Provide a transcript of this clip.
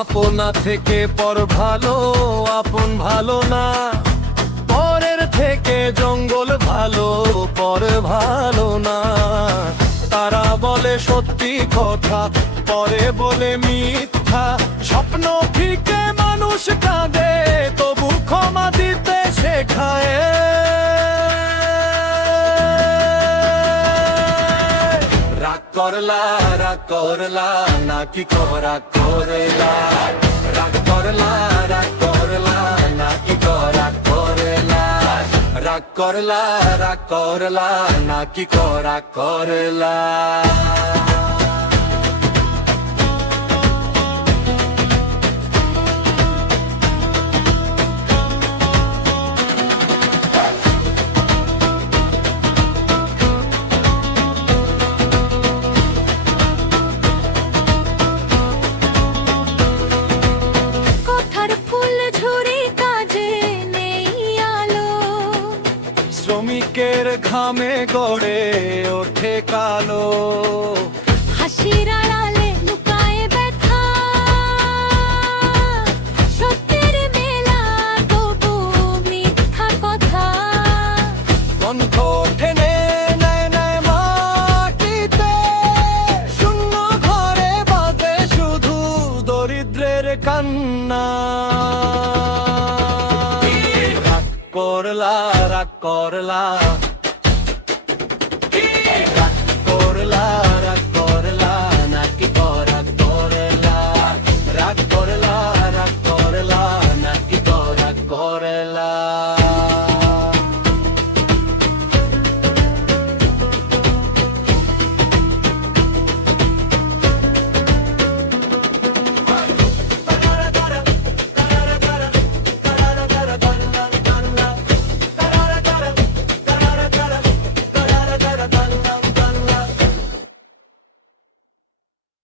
আপনা থেকে পর ভালো, আপন ভালো না। পরের থেকে জঙ্গল ভালো, পর ভালো না। তারা বলে সত্যি কথা, পরে বলে মিথ্যা। স্বপ্ন ফিকে মানুষ কাঁদে, তবু ক্ষমা দিতে শেখায়। রাগ করলা, রাগ করলা, নাকি করা করলা। রাগ করলা, রাগ করলা, নাকি করা করলা। রাগ করলা, রাগ করলা, নাকি করা করলা। শ্রমিকের ঘামে গড়ে ওঠে কালো, হাসির আড়ালে লুকায় ব্যথা। সত্যের মেলা তবু মিথ্যা কথা। কণ্ঠ টেনে নেয় নেয় মাটিতে, শূন্য ঘরে বাজে শুধু দরিদ্রের কান্না। রাগ করলা, রাগ করলা,